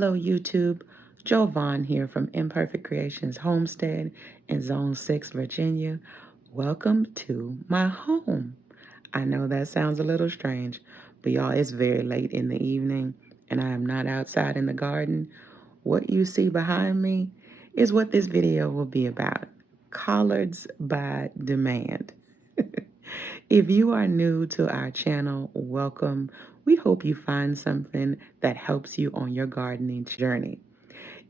Hello YouTube, Jovan here from Imperfect Creations Homestead in Zone 6, Virginia. Welcome to my home. I know that sounds a little strange, but y'all, it's very late in the evening and I am not outside in the garden. What you see behind me is what this video will be about. Collards by demand. If you are new to our channel, welcome. We hope you find something that helps you on your gardening journey.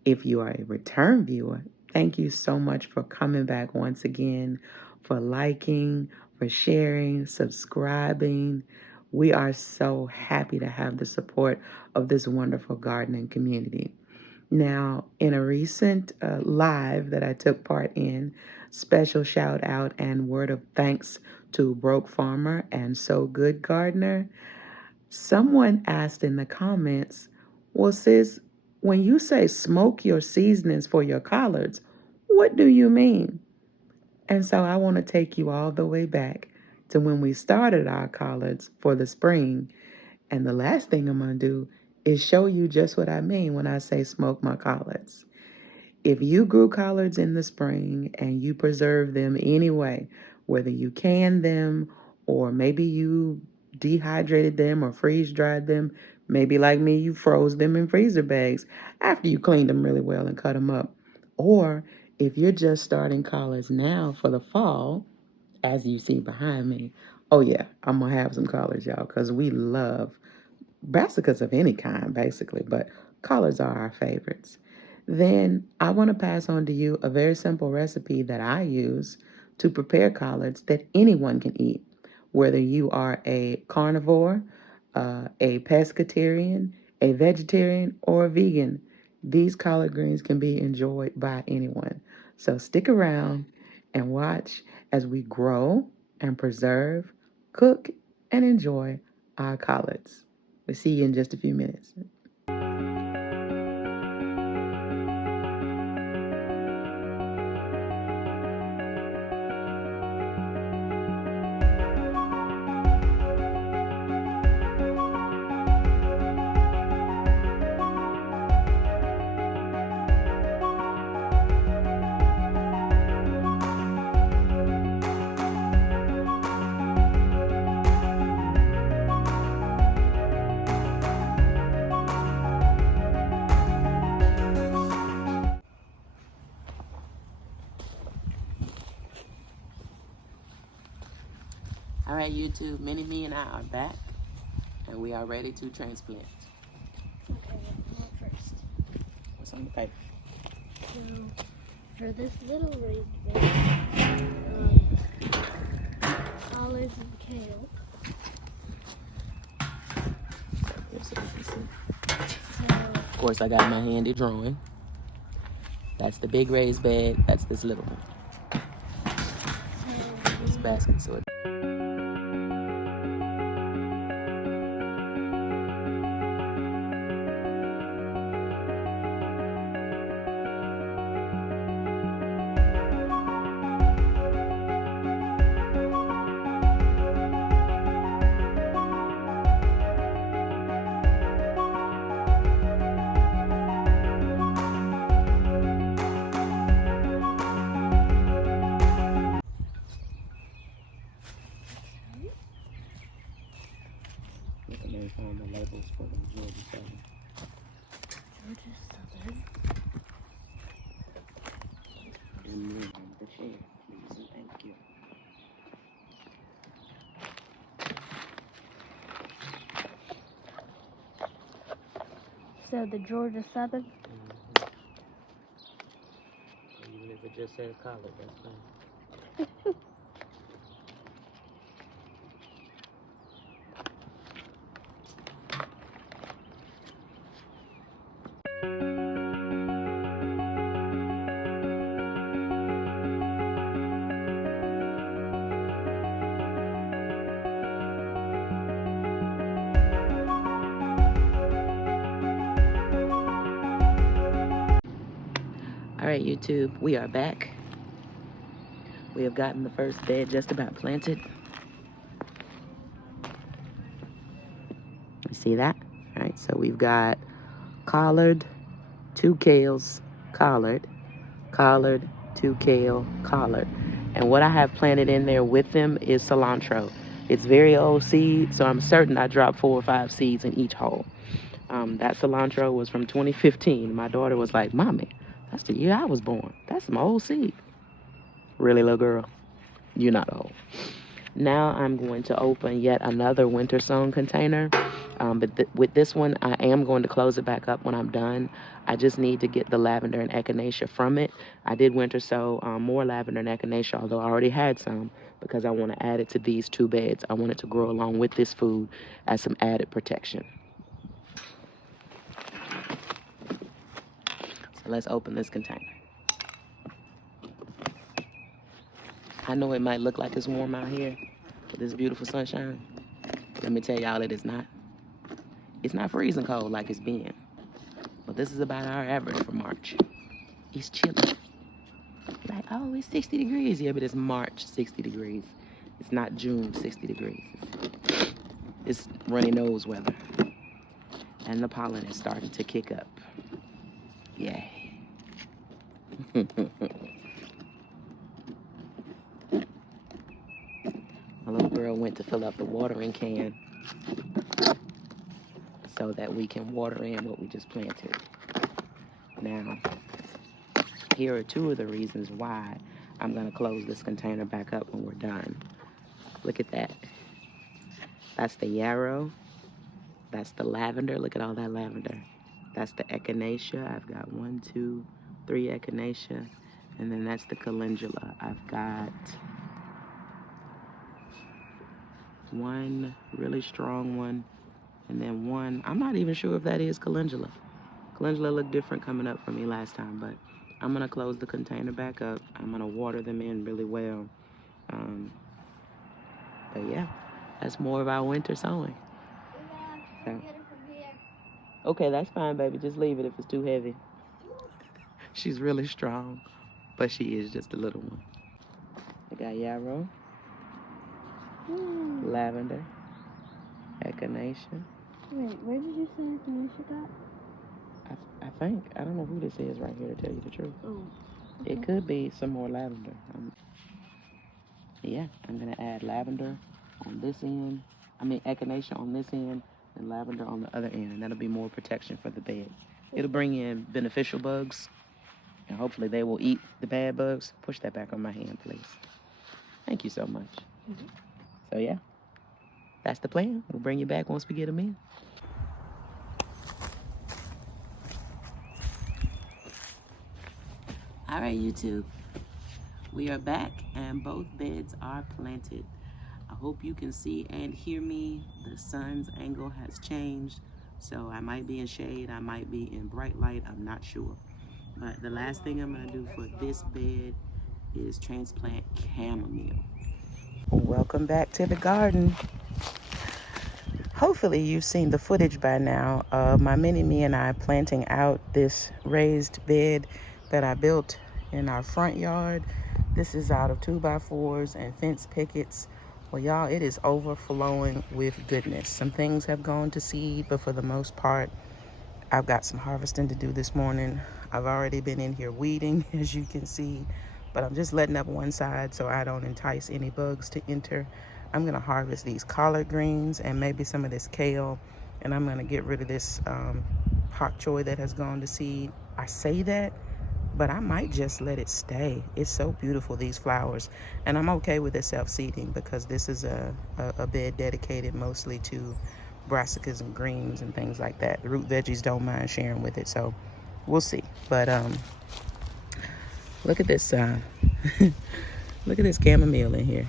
If you are a return viewer, thank you so much for coming back once again, for liking, for sharing, subscribing. We are so happy to have the support of this wonderful gardening community. Now, in a recent live that I took part in, special shout out and word of thanks to Broke Farmer and So Good Gardener, someone asked in the comments, well, sis, when you say smoke your seasonings for your collards, what do you mean? And so I want to take you all the way back to when we started our collards for the spring. And the last thing I'm going to do is show you just what I mean when I say smoke my collards. If you grew collards in the spring and you preserve them anyway, whether you canned them or maybe you dehydrated them or freeze dried them, maybe like me, you froze them in freezer bags after you cleaned them really well and cut them up. Or if you're just starting collards now for the fall, as you see behind me, oh yeah, I'm going to have some collards, y'all, because we love brassicas of any kind, basically, but collards are our favorites. Then I want to pass on to you a very simple recipe that I use to prepare collards that anyone can eat, whether you are a carnivore, a pescatarian, a vegetarian, or a vegan. These collard greens can be enjoyed by anyone. So stick around and watch as we grow and preserve, cook, and enjoy our collards. We'll see you in just a few minutes. All right, YouTube, Mini-Me and I are back, and we are ready to transplant. Okay, what first? What's on the paper? So, for this little raised bed, collards and kale. So, So, of course, I got my handy drawing. That's the big raised bed. That's this little one. This basket sort. Find the labels for the Georgia Southern. Georgia Southern. And then the share, please, and thank you. So the Georgia Southern. Even if it just says collard, that's fine. All right, YouTube, we are back. We have gotten the first bed just about planted. You see that? All right, so we've got collard 2 kales, collard, collard, 2 kale, collard. And what I have planted in there with them is cilantro. It's very old seed, so I'm certain I dropped 4 or 5 seeds in each hole. That cilantro was from 2015. My daughter was like, Mommy, that's the year I was born. That's some old seed. Really, little girl? You're not old. Now I'm going to open yet another winter sown container. But with this one, I am going to close it back up when I'm done. I just need to get the lavender and echinacea from it. I did winter sow more lavender and echinacea, although I already had some, because I want to add it to these 2 beds. I want it to grow along with this food as some added protection. So let's open this container. I know it might look like it's warm out here with this beautiful sunshine. Let me tell y'all, it is not. It's not freezing cold like it's been. But this is about our average for March. It's chilly. Like, oh, it's 60 degrees. Yeah, but it's March 60 degrees. It's not June 60 degrees. It's runny nose weather. And the pollen is starting to kick up. Yay. My little girl went to fill up the watering can so that we can water in what we just planted. Now, here are 2 of the reasons why I'm going to close this container back up when we're done. Look at that. That's the yarrow. That's the lavender. Look at all that lavender. That's the echinacea. I've got 1, 2, 3 echinacea. And then that's the calendula. I've got 1 really strong one. And then 1, I'm not even sure if that is calendula. Calendula looked different coming up for me last time, but I'm going to close the container back up. I'm going to water them in really well. But yeah, that's more of our winter sowing. So. Okay, that's fine, baby. Just leave it if it's too heavy. She's really strong, but she is just a little one. I got yarrow, lavender, echinacea. Wait, where did you say echinacea got? I think. I don't know who this is right here, to tell you the truth. Oh. Okay. It could be some more lavender. Yeah, I'm going to add lavender on this end. I mean, echinacea on this end and lavender on the other end. And that'll be more protection for the bed. It'll bring in beneficial bugs. And hopefully they will eat the bad bugs. Push that back on my hand, please. Thank you so much. Mm-hmm. So, yeah, that's the plan. We'll bring you back once we get them in. All right, YouTube. We are back, and both beds are planted. I hope you can see and hear me. The sun's angle has changed, so I might be in shade. I might be in bright light. I'm not sure. But the last thing I'm going to do for this bed is transplant chamomile. Welcome back to the garden. Hopefully you've seen the footage by now of my mini-me and I planting out this raised bed that I built in our front yard. This is out of 2x4s and fence pickets. Well, y'all, it is overflowing with goodness. Some things have gone to seed, but for the most part, I've got some harvesting to do this morning. I've already been in here weeding, as you can see, but I'm just letting up one side so I don't entice any bugs to enter. I'm gonna harvest these collard greens and maybe some of this kale, and I'm gonna get rid of this pak choi that has gone to seed. I say that, but I might just let it stay. It's so beautiful, these flowers. And I'm okay with the self-seeding because this is a bed dedicated mostly to brassicas and greens and things like that. The root veggies don't mind sharing with it, so we'll see. But look at this look at this chamomile in here.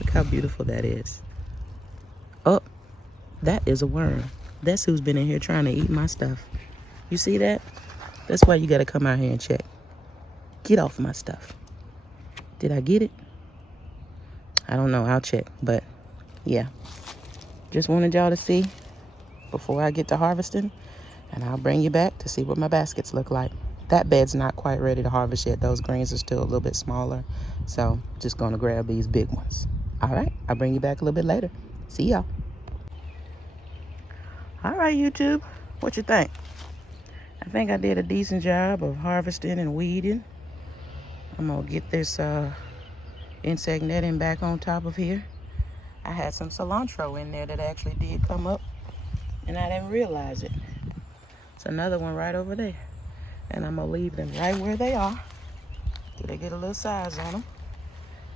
Look how beautiful that is. Oh, that is a worm. That's who's been in here trying to eat my stuff. You see that? That's why you gotta come out here and check. Get off my stuff. Did I get it? I don't know. I'll check. But yeah, just wanted y'all to see before I get to harvesting, and I'll bring you back to see what my baskets look like. That bed's not quite ready to harvest yet. Those greens are still a little bit smaller, so just gonna grab these big ones. All right, I'll bring you back a little bit later. See y'all. All right, YouTube, what you think? I think I did a decent job of harvesting and weeding. I'm gonna get this insect netting back on top of here. I had some cilantro in there that actually did come up, and I didn't realize it. It's another one right over there. And I'm gonna leave them right where they are till they get a little size on them,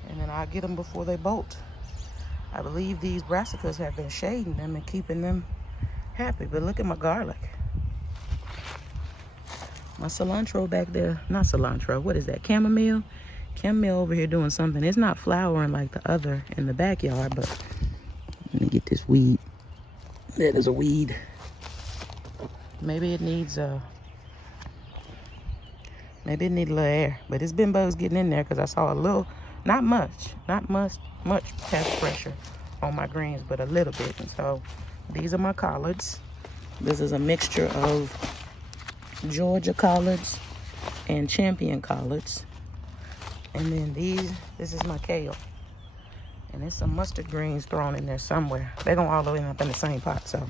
and then I'll get them before they bolt. I believe these brassicas have been shading them and keeping them happy. But look at my garlic. My cilantro back there, not cilantro, what is that, chamomile? Chamomile over here doing something. It's not flowering like the other in the backyard, but let me get this weed. That is a weed. Maybe it needs maybe it needs a little air, but it's been bugs getting in there because I saw a little, not much pest pressure on my greens, but a little bit. And so these are my collards. This is a mixture of Georgia collards and champion collards. And then this is my kale. And there's some mustard greens thrown in there somewhere. They're gonna all end up in the same pot, so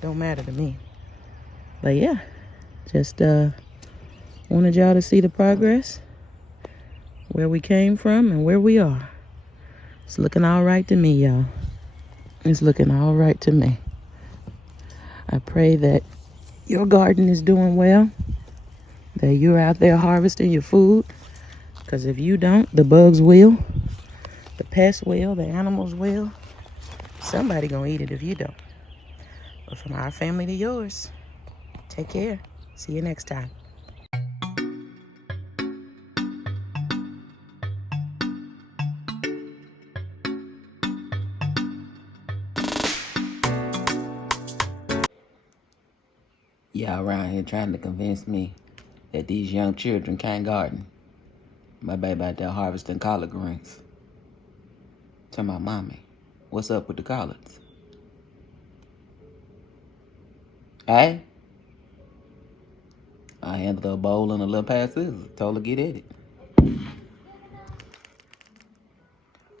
don't matter to me. But yeah, just wanted y'all to see the progress, where we came from and where we are. It's looking all right to me, y'all. It's looking all right to me. I pray that your garden is doing well, that you're out there harvesting your food, because if you don't, the bugs will, the pests will, the animals will. Somebody gonna eat it if you don't. But from our family to yours, take care. See you next time. Y'all around here trying to convince me that these young children can't garden. My baby out there harvesting collard greens. Tell my mommy, what's up with the collards? Hey? I handled a bowl and a little pair of scissors. Told her get at it.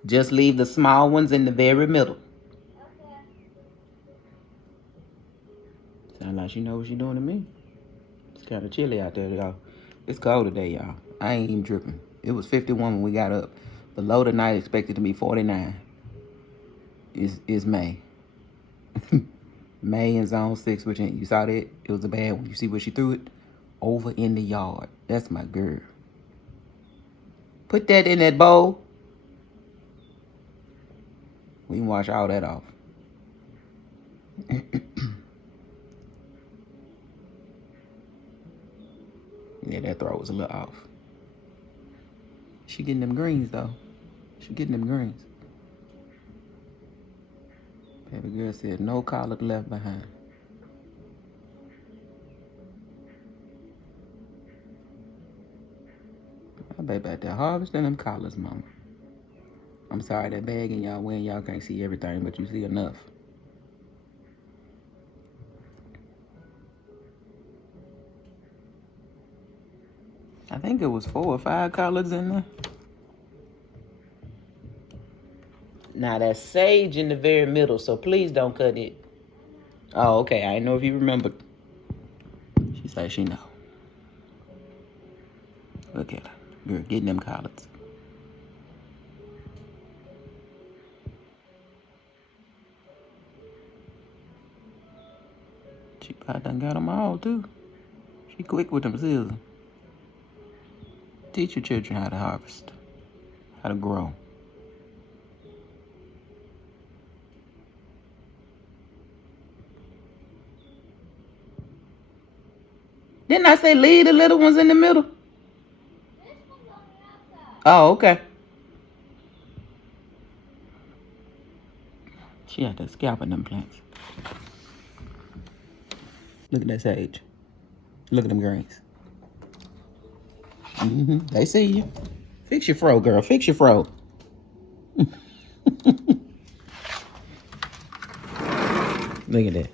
Just leave the small ones in the very middle. Sound like she knows what she doing to me. It's kind of chilly out there, y'all. It's cold today, y'all. I ain't even tripping. It was 51 when we got up. The low tonight expected to be 49. It's May. May in zone 6, which you saw that? It was a bad one. You see where she threw it? Over in the yard. That's my girl. Put that in that bowl. We can wash all that off. Yeah, that throw was a little off. She getting them greens, though. She getting them greens. Baby girl said no collard left behind. My baby out there harvesting them collards, mama. I'm sorry that bag in y'all when y'all can't see everything, but you see enough. I think it was 4 or 5 collards in there. Now that's sage in the very middle, so please don't cut it. Oh, okay. I didn't know if you remembered. She said she know. Look at her. Girl, getting them collards. She probably done got them all, too. She quick with them scissors. Teach your children how to harvest, how to grow. Didn't I say leave the little ones in the middle? Oh, okay. She had that scalping them plants. Look at that sage. Look at them greens. They see you. Fix your fro, girl. Fix your fro. Look at that.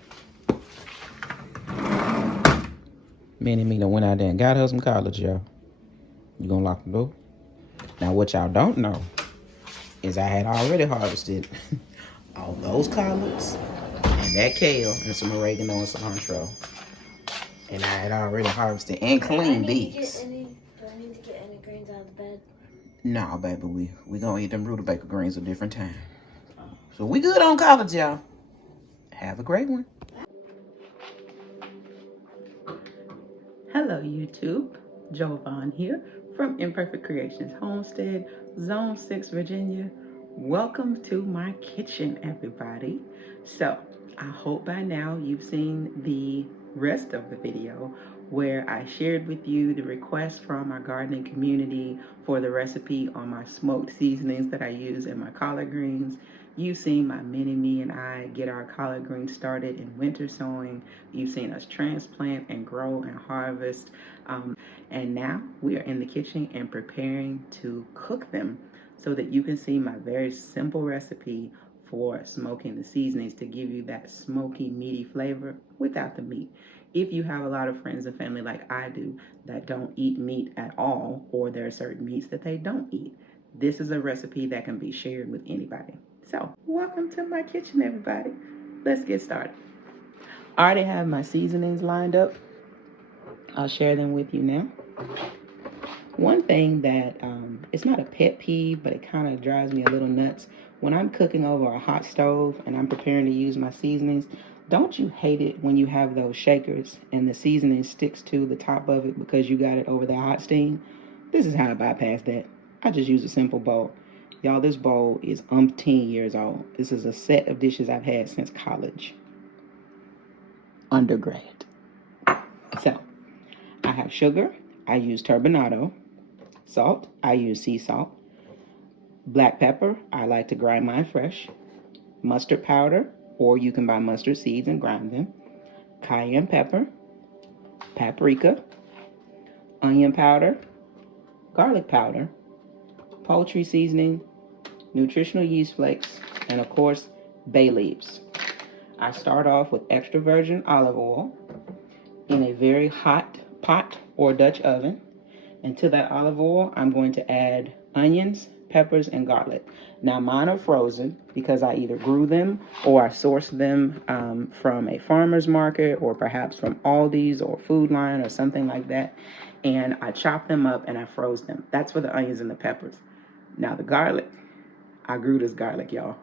Manny and me done went out there and got her some collards, y'all. You gonna lock the door? Now, what y'all don't know is I had already harvested all those collards and that kale and some oregano and cilantro And I had already harvested and cleaned these. Do I need to get any grains out of the bed? No, baby, we gonna eat them rutabaga greens a different time. So we good on collards, y'all. Have a great one. Hello, YouTube. Jovan here from Imperfect Creations Homestead, Zone 6, Virginia. Welcome to my kitchen, everybody. So, I hope by now you've seen the rest of the video where I shared with you the request from our gardening community for the recipe on my smoked seasonings that I use in my collard greens. You've seen my mini-me and I get our collard greens started in winter sowing. You've seen us transplant and grow and harvest. And now we are in the kitchen and preparing to cook them so that you can see my very simple recipe for smoking the seasonings to give you that smoky, meaty flavor without the meat. If you have a lot of friends and family like I do that don't eat meat at all, or there are certain meats that they don't eat, this is a recipe that can be shared with anybody. So, welcome to my kitchen, everybody. Let's get started. I already have my seasonings lined up. I'll share them with you now. One thing that it's not a pet peeve, but it kind of drives me a little nuts. When I'm cooking over a hot stove and I'm preparing to use my seasonings, don't you hate it when you have those shakers and the seasoning sticks to the top of it because you got it over the hot steam? This is how I bypass that. I just use a simple bowl. Y'all, this bowl is umpteen years old. This is a set of dishes I've had since college. Undergrad. So, I have sugar. I use turbinado. Salt, I use sea salt. Black pepper, I like to grind mine fresh. Mustard powder, or you can buy mustard seeds and grind them. Cayenne pepper, paprika, onion powder, garlic powder, poultry seasoning, nutritional yeast flakes, and of course, bay leaves. I start off with extra virgin olive oil in a very hot pot or Dutch oven. And to that olive oil, I'm going to add onions, peppers, and garlic. Now, mine are frozen because I either grew them or I sourced them from a farmer's market or perhaps from Aldi's or Food Line or something like that. And I chopped them up and I froze them. That's for the onions and the peppers. Now, the garlic, I grew this garlic, y'all.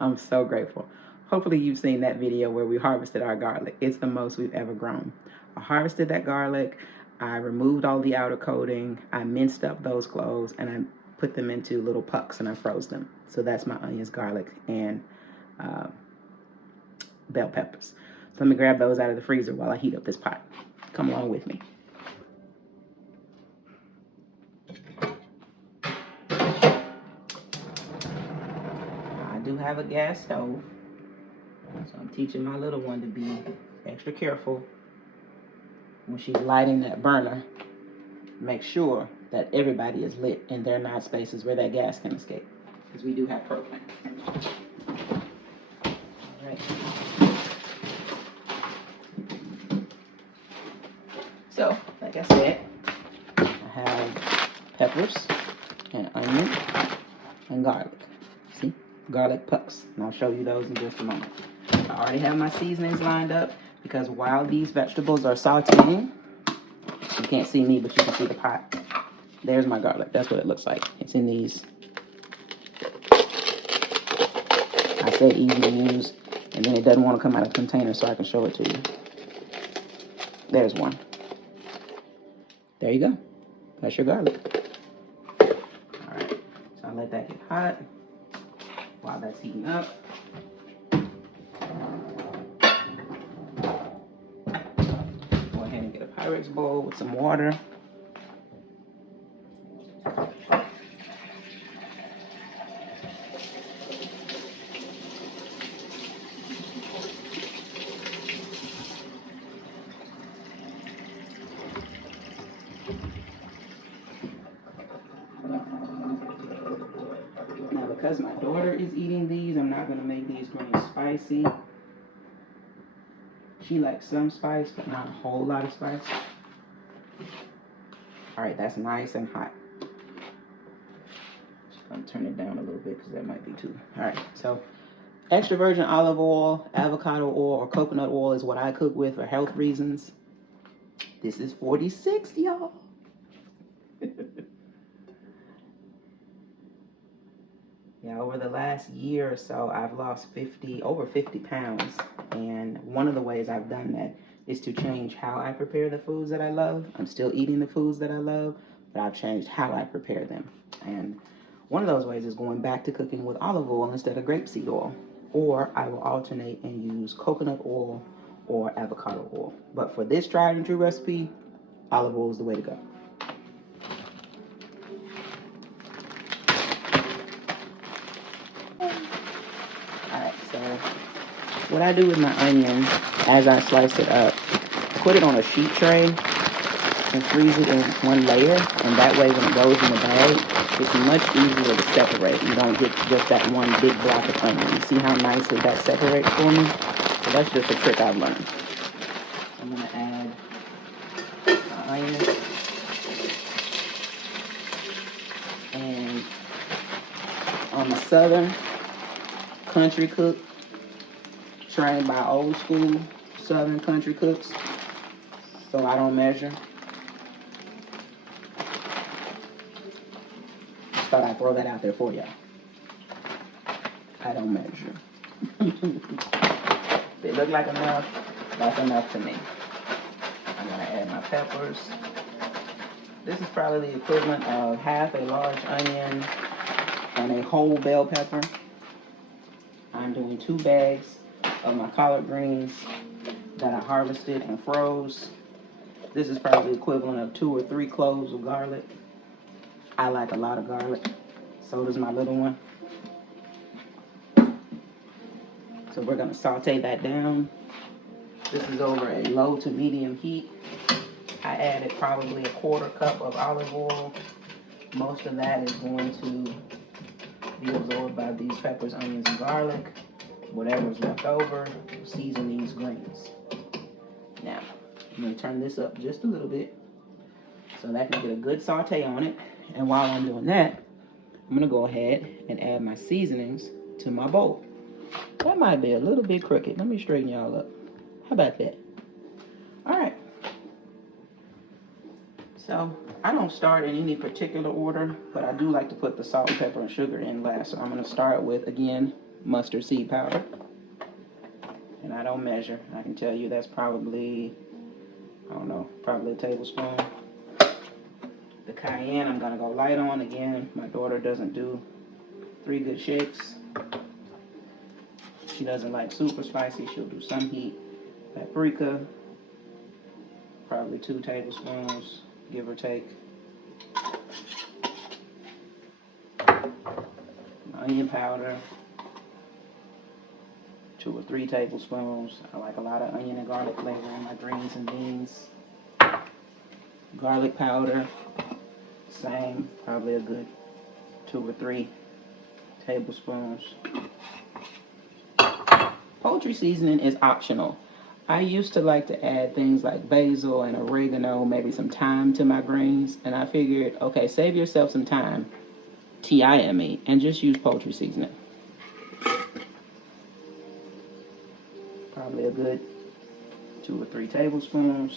I'm so grateful. Hopefully you've seen that video where we harvested our garlic. It's the most we've ever grown. I harvested that garlic. I removed all the outer coating. I minced up those cloves and I put them into little pucks and I froze them. So that's my onions, garlic, and bell peppers. So let me grab those out of the freezer while I heat up this pot. Come along with me. I do have a gas stove. So I'm teaching my little one to be extra careful when she's lighting that burner. Make sure that everybody is lit and there are not spaces where that gas can escape, because we do have propane. All right. So, like I said, I have peppers and onion and garlic. See? Garlic pucks. And I'll show you those in just a moment. I already have my seasonings lined up because while these vegetables are sauteing, you can't see me, but you can see the pot. There's my garlic. That's what it looks like. It's in these, I said easy to use, and then it doesn't want to come out of the container, so I can show it to you. There's one. There you go. That's your garlic. All right. So I'll let that get hot while that's heating up. Go ahead and get a Pyrex bowl with some water. Now, because my daughter is eating these, I'm not going to make these greens spicy. She likes some spice, but not a whole lot of spice. All right, that's nice and hot. Just going to turn it down a little bit because that might be too. All right, so extra virgin olive oil, avocado oil, or coconut oil is what I cook with for health reasons. This is 46, y'all. Yeah, over the last year or so, I've lost over 50 pounds. And one of the ways I've done that is to change how I prepare the foods that I love. I'm still eating the foods that I love, but I've changed how I prepare them. And one of those ways is going back to cooking with olive oil instead of grapeseed oil. Or I will alternate and use coconut oil or avocado oil. But for this tried and true recipe, olive oil is the way to go. Alright, so what I do with my onion, as I slice it up, put it on a sheet tray and freeze it in one layer, and that way when it goes in the bag, it's much easier to separate. You don't get just that one big block of onion. You see how nicely that separates for me? So that's just a trick I've learned. I'm going to add my onion and on the southern country cook, trained by old school southern country cooks, so I don't measure. Just thought I'd throw that out there for y'all. I don't measure. If they look like enough, that's enough to me. I'm gonna add my peppers. This is probably the equivalent of half a large onion and a whole bell pepper. I'm doing 2 bags of my collard greens that I harvested and froze. This is probably the equivalent of 2 or 3 cloves of garlic. I like a lot of garlic. So does my little one. So we're going to saute that down. This is over a low to medium heat. I added probably a 1/4 cup of olive oil. Most of that is going to be absorbed by these peppers, onions, and garlic. Whatever is left over, season these greens. Now, I'm going to turn this up just a little bit so that I can get a good saute on it. And while I'm doing that, I'm going to go ahead and add my seasonings to my bowl. That might be a little bit crooked. Let me straighten y'all up. How about that? All right. So I don't start in any particular order, but I do like to put the salt, pepper, and sugar in last. So I'm going to start with, again, mustard seed powder. And I don't measure. I can tell you that's probably, I don't know, probably a tablespoon. The cayenne I'm going to go light on. Again, my daughter doesn't do 3 good shakes. She doesn't like super spicy. She'll do some heat. Paprika, probably 2 tablespoons, give or take. Onion powder, 2 or 3 tablespoons. I like a lot of onion and garlic flavor in my greens and beans. Garlic powder, same, probably a good 2 or 3 tablespoons. Poultry seasoning is optional. I used to like to add things like basil and oregano, maybe some thyme to my greens, and I figured, okay, save yourself some time, TIME, and just use poultry seasoning. Probably a good 2 or 3 tablespoons.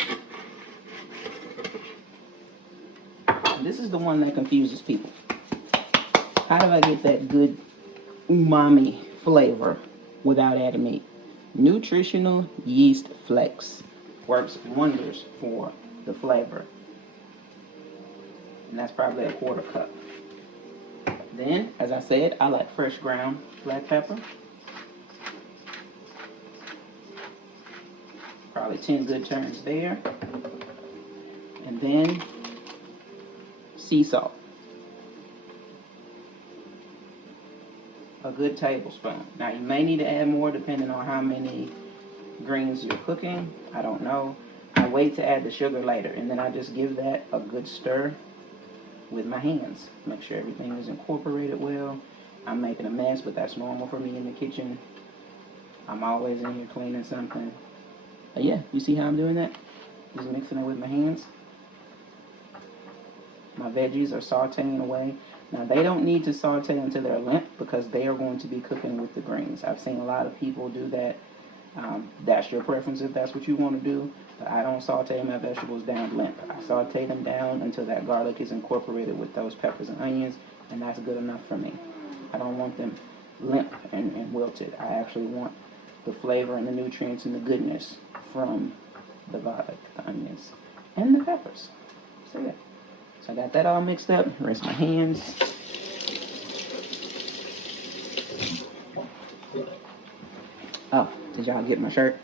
And this is the one that confuses people. How do I get that good umami flavor without adding meat? Nutritional yeast flex works wonders for the flavor. And that's probably a 1/4 cup. Then, as I said, I like fresh ground black pepper. Probably 10 good turns there. And then sea salt. A good tablespoon. Now you may need to add more depending on how many greens you're cooking. I don't know. I wait to add the sugar later, and then I just give that a good stir with my hands. Make sure everything is incorporated well. I'm making a mess, but that's normal for me in the kitchen. I'm always in here cleaning something. But yeah, you see how I'm doing that? Just mixing it with my hands. My veggies are sauteing away. Now, they don't need to saute until they're limp because they are going to be cooking with the greens. I've seen a lot of people do that That's your preference if that's what you want to do. But I don't saute my vegetables down limp. I saute them down until that garlic is incorporated with those peppers and onions, and that's good enough for me. I don't want them limp and wilted. I actually want the flavor and the nutrients and the goodness from the garlic, the onions, and the peppers. So yeah. So I got that all mixed up. Rinse my hands. Oh, did y'all get my shirt?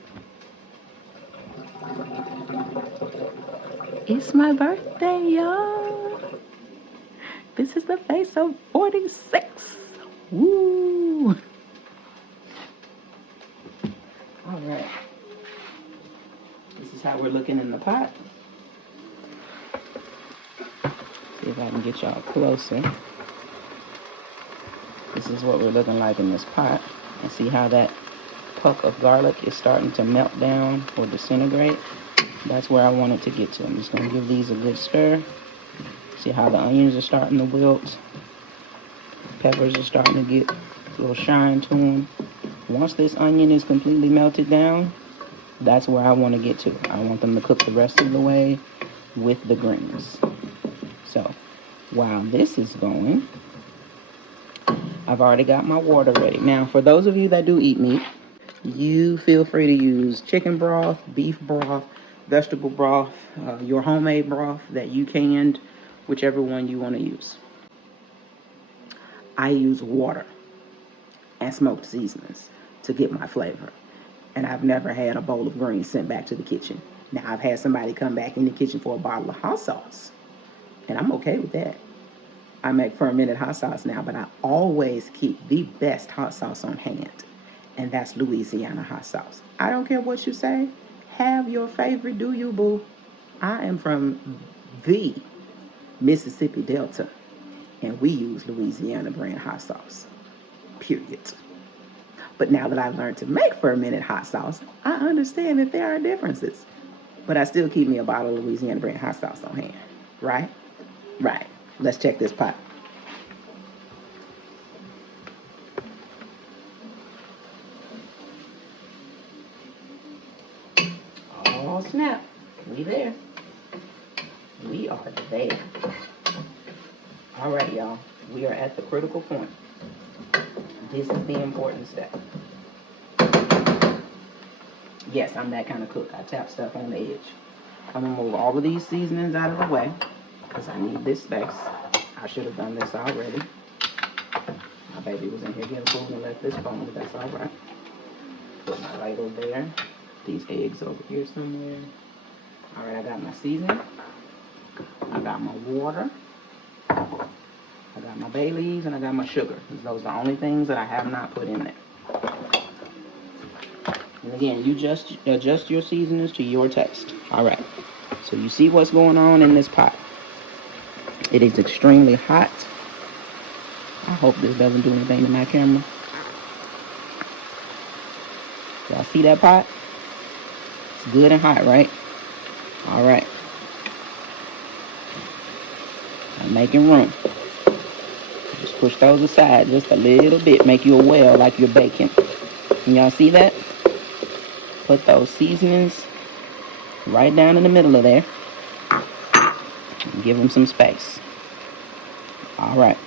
It's my birthday, y'all. This is the face of 46. Woo! All right. This is how we're looking in the pot. See if I can get y'all closer. This is what we're looking like in this pot. And see how that puck of garlic is starting to melt down or disintegrate. That's where I want it to get to. I'm just going to give these a good stir. See how the onions are starting to wilt. Peppers are starting to get a little shine to them. Once this onion is completely melted down, that's where I want to get to. I want them to cook the rest of the way with the greens. So while this is going, I've already got my water ready. Now, for those of you that do eat meat, you feel free to use chicken broth, beef broth, vegetable broth, your homemade broth that you canned, whichever one you want to use. I use water and smoked seasonings to get my flavor. And I've never had a bowl of greens sent back to the kitchen. Now, I've had somebody come back in the kitchen for a bottle of hot sauce, and I'm okay with that. I make fermented hot sauce now, but I always keep the best hot sauce on hand, and that's Louisiana hot sauce. I don't care what you say. Have your favorite, do you, boo? I am from the Mississippi Delta, and we use Louisiana brand hot sauce, period. But now that I've learned to make fermented hot sauce, I understand that there are differences. But I still keep me a bottle of Louisiana brand hot sauce on hand, right? Right. Let's check this pot. Oh, snap. We there. We are there. All right, y'all. We are at the critical point. This is the important step. Yes, I'm that kind of cook. I tap stuff on the edge. I'm going to move all of these seasonings out of the way because I need this space. I should have done this already. My baby was in here getting food and left this phone, but that's all right. Put my ladle there. These eggs over here somewhere. All right, I got my seasoning. I got my water. I got my bay leaves and I got my sugar. Those are the only things that I have not put in there. And again, you just adjust your seasonings to your taste. All right. So you see what's going on in this pot. It is extremely hot. I hope this doesn't do anything to my camera. Y'all see that pot? It's good and hot, right? All right. I'm making room. Just push those aside just a little bit. Make you a well like you're baking. Can y'all see that? Put those seasonings right down in the middle of there. And give them some space. All right.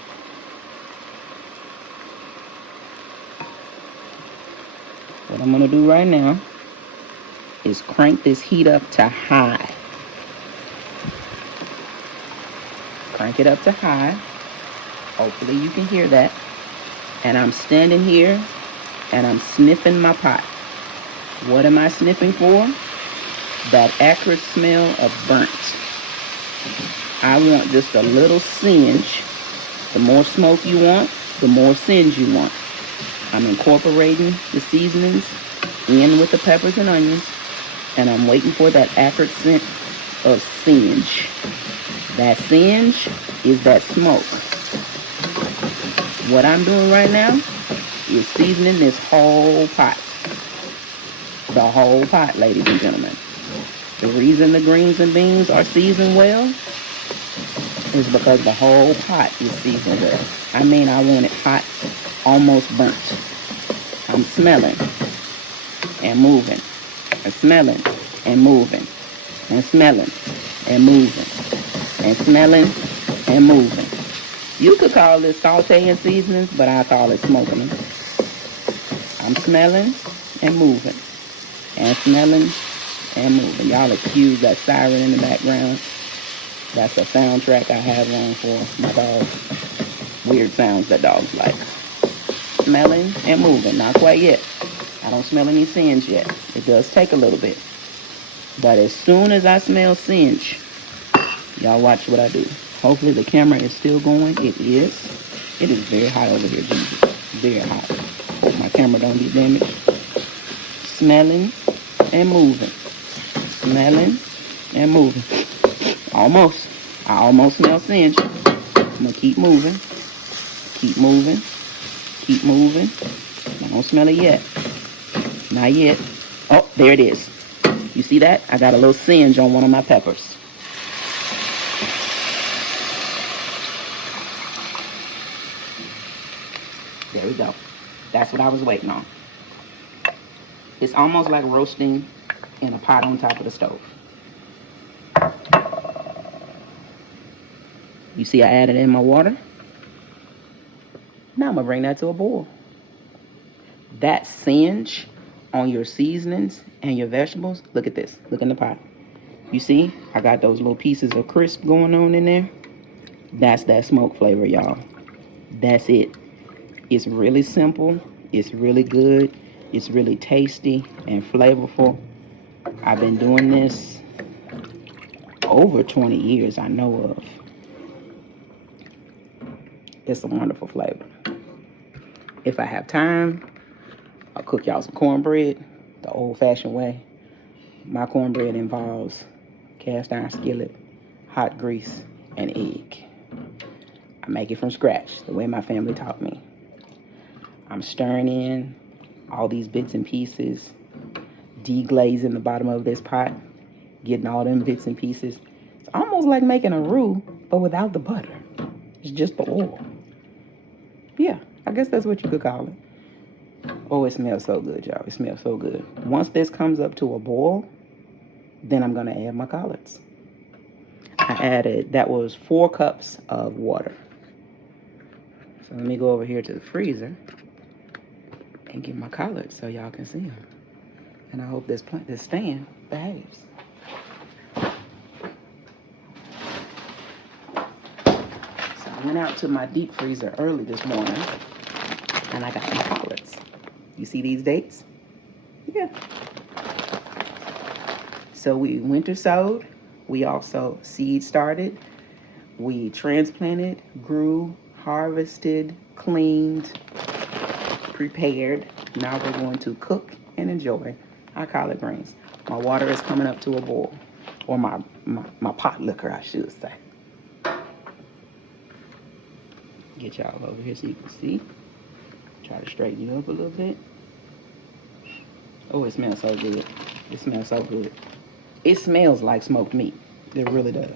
What I'm going to do right now is crank this heat up to high. Crank it up to high. Hopefully you can hear that. And I'm standing here and I'm sniffing my pot. What am I sniffing for? That acrid smell of burnt. I want just a little singe. The more smoke you want, the more singe you want. I'm incorporating the seasonings in with the peppers and onions, and I'm waiting for that acrid scent of singe. That singe is that smoke. What I'm doing right now is seasoning this whole pot. The whole pot, ladies and gentlemen. The reason the greens and beans are seasoned well is because the whole pot is seasoned well. I mean, I want it hot, almost burnt. I'm smelling and moving, and smelling and moving, and smelling and moving, and smelling and moving. You could call this sauteing seasonings, but I call it smoking them. I'm smelling and moving, and smelling and moving. Y'all excuse that siren in the background. That's a soundtrack I have on for my dog. Weird sounds that dogs like. Smelling and moving. Not quite yet. I don't smell any singe yet. It does take a little bit. But as soon as I smell singe, y'all watch what I do. Hopefully the camera is still going. It is. It is very hot over here, Jesus. Very hot. Hope my camera don't get damaged. Smelling and moving. Smelling and moving. Almost. I almost smell singe. I'm going to keep moving. Keep moving. Keep moving. I don't smell it yet. Not yet. Oh, there it is. You see that? I got a little singe on one of my peppers. There we go. That's what I was waiting on. It's almost like roasting in a pot on top of the stove. You see I added in my water? Now I'm going to bring that to a boil. That singe on your seasonings and your vegetables, look at this. Look in the pot. You see, I got those little pieces of crisp going on in there. That's that smoke flavor, y'all. That's it. It's really simple. It's really good. It's really tasty and flavorful. I've been doing this over 20 years, I know of. It's a wonderful flavor. If I have time, I'll cook y'all some cornbread the old-fashioned way. My cornbread involves cast iron skillet, hot grease, and egg. I make it from scratch, the way my family taught me. I'm stirring in all these bits and pieces, deglazing the bottom of this pot, getting all them bits and pieces. It's almost like making a roux, but without the butter. It's just the oil. Yeah, I guess that's what you could call it. Oh, it smells so good, y'all. It smells so good. Once this comes up to a boil, then I'm going to add my collards. I added, that was 4 cups of water. So let me go over here to the freezer and get my collards so y'all can see them. And I hope this stand behaves. So I went out to my deep freezer early this morning and I got my collards. You see these dates? Yeah. So we winter sowed. We also seed started. We transplanted, grew, harvested, cleaned, prepared. Now we're going to cook and enjoy our collard greens. My water is coming up to a boil, or my pot liquor, I should say. Get y'all over here so you can see. Try to straighten you up a little bit. Oh, it smells so good. It smells so good. It smells like smoked meat. It really does.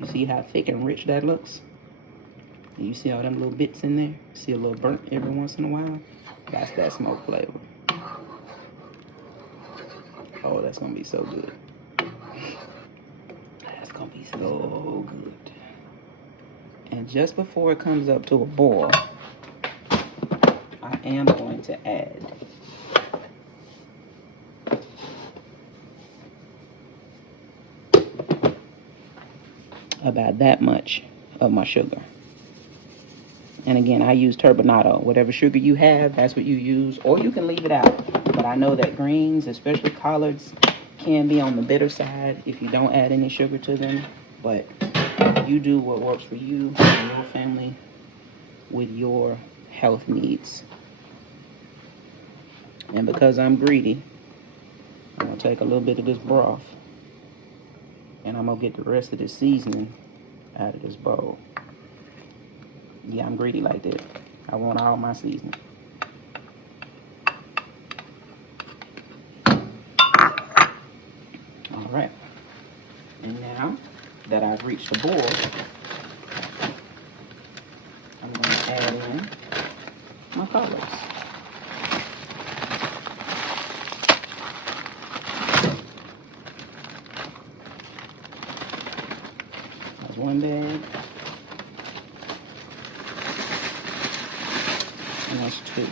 You see how thick and rich that looks? And you see all them little bits in there? See a little burnt every once in a while? That's that smoke flavor. Oh, that's gonna be so good. That's gonna be so good. And just before it comes up to a boil, I am going to add about that much of my sugar. And again, I use turbinado. Whatever sugar you have, that's what you use. Or you can leave it out. But I know that greens, especially collards, can be on the bitter side if you don't add any sugar to them. But you do what works for you and your family with your health needs. And because I'm greedy, I'm going to take a little bit of this broth. And I'm going to get the rest of this seasoning out of this bowl. Yeah, I'm greedy like that. I want all my seasoning. All right. And now that I've reached the boil, I'm going to add in collards. That's one bag. And that's two.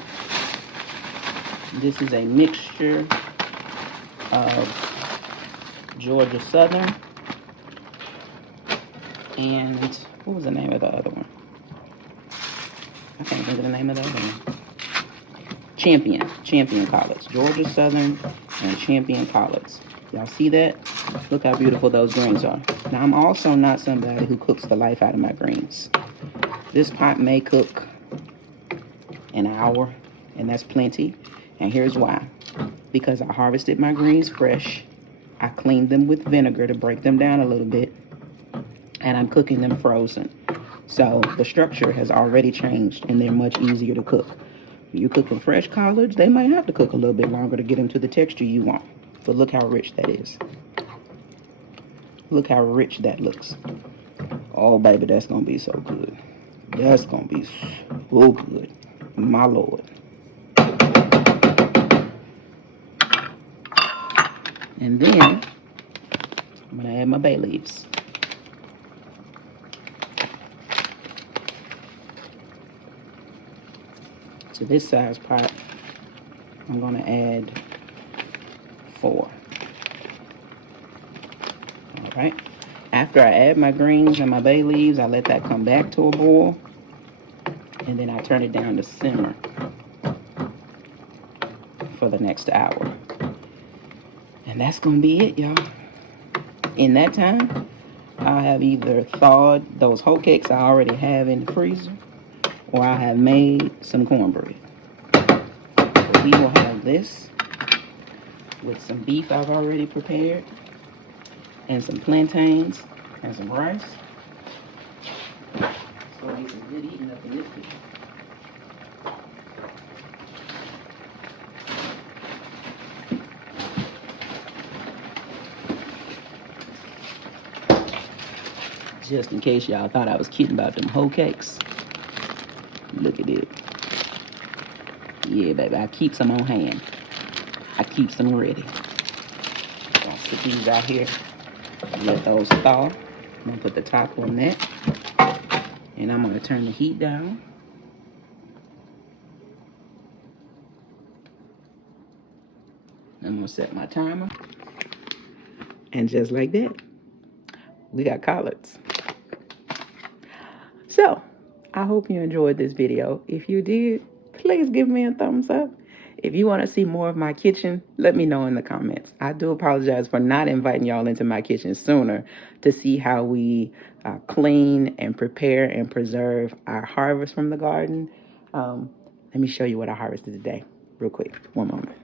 This is a mixture of Georgia Southern and what was the name of the other one? I can't think of the name of the other one. Champion collards. Georgia Southern and Champion collards. Y'all see that? Look how beautiful those greens are. Now, I'm also not somebody who cooks the life out of my greens. This pot may cook an hour, and that's plenty. And here's why. Because I harvested my greens fresh. I cleaned them with vinegar to break them down a little bit. And I'm cooking them frozen. So the structure has already changed, and they're much easier to cook. You're cooking fresh collards, they might have to cook a little bit longer to get them to the texture you want. But look how rich that is. Look how rich that looks. Oh, baby, that's going to be so good. That's going to be so good. My Lord. And then, I'm going to add my bay leaves. To this size pot, I'm going to add 4. All right. After I add my greens and my bay leaves, I let that come back to a boil. And then I turn it down to simmer for the next hour. And that's going to be it, y'all. In that time, I have either thawed those hoe cakes I already have in the freezer, or I have made some cornbread. So we will have this with some beef I've already prepared, and some plantains, and some rice. It's going to be some good eating up in this kitchen. Just in case y'all thought I was kidding about them hoe cakes. Look at it. Yeah, baby, I keep some on hand. I keep some ready. I'm gonna put these out here. Let those thaw. I'm gonna put the top on that. And I'm gonna turn the heat down. I'm gonna set my timer. And just like that, we got collards. So, I hope you enjoyed this video. If you did, please give me a thumbs up. If you want to see more of my kitchen, let me know in the comments. I do apologize for not inviting y'all into my kitchen sooner to see how we clean and prepare and preserve our harvest from the garden. Let me show you what I harvested today real quick. One moment.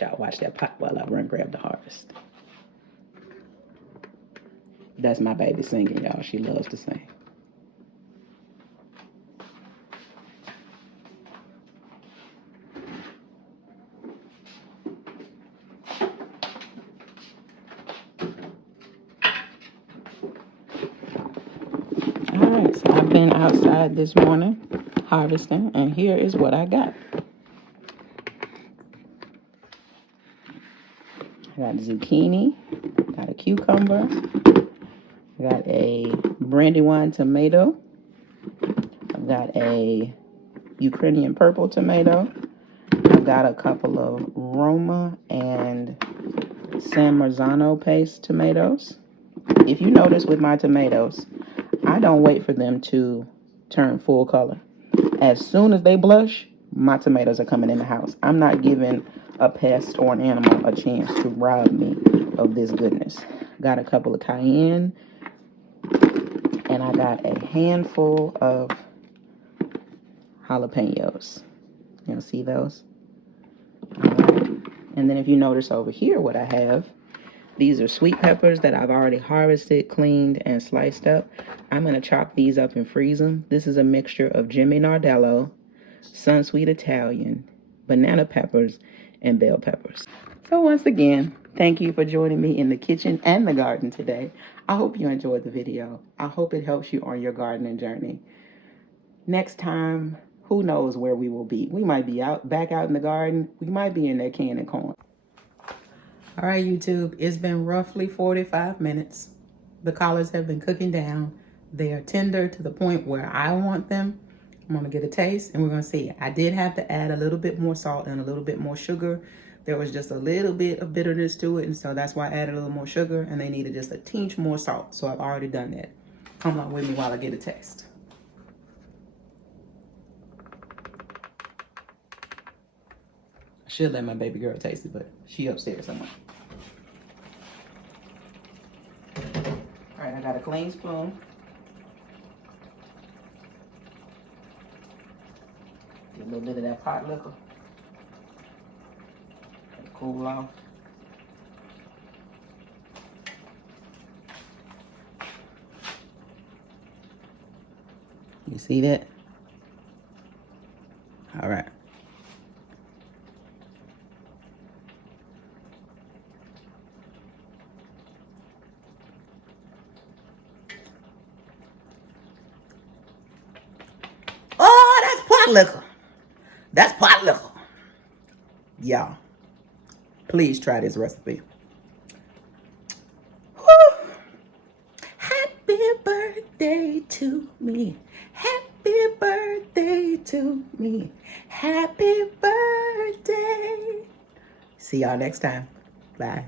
Y'all watch that pot while I run grab the harvest. That's my baby singing, y'all. She loves to sing. All right, so I've been outside this morning harvesting, and here is what I got. I got zucchini, got a cucumber, got a brandywine tomato, I've got a Ukrainian purple tomato, I've got a couple of Roma and San Marzano paste tomatoes. If you notice with my tomatoes, I don't wait for them to turn full color. As soon as they blush, my tomatoes are coming in the house. I'm not giving a pest or an animal a chance to rob me of this goodness. Got a couple of cayenne, and I got a handful of jalapenos. You'll see those? All right. And then if you notice over here what I have, these are sweet peppers that I've already harvested, cleaned, and sliced up. I'm going to chop these up and freeze them. This is a mixture of Jimmy Nardello, Sunsweet Italian, banana peppers, and bell peppers. So once again, thank you for joining me in the kitchen and the garden today. I hope you enjoyed the video. I hope it helps you on your gardening journey. Next time, who knows where we will be. We might be back out in the garden. We might be in there canning corn. All right, YouTube, it's been roughly 45 minutes. The collards have been cooking down. They are tender to the point where I want them. I'm gonna get a taste and we're gonna see. I did have to add a little bit more salt and a little bit more sugar. There was just a little bit of bitterness to it, and so that's why I added a little more sugar, and they needed just a tinge more salt. So I've already done that. Come along with me while I get a taste. I should let my baby girl taste it, but she upstairs somewhere. All right, I got a clean spoon. Get a little bit of that pot liquor. Cool off. You see that? All right. Oh, that's pot liquor. That's pot liquor. Y'all, please try this recipe. Woo. Happy birthday to me. Happy birthday to me. Happy birthday. See y'all next time. Bye.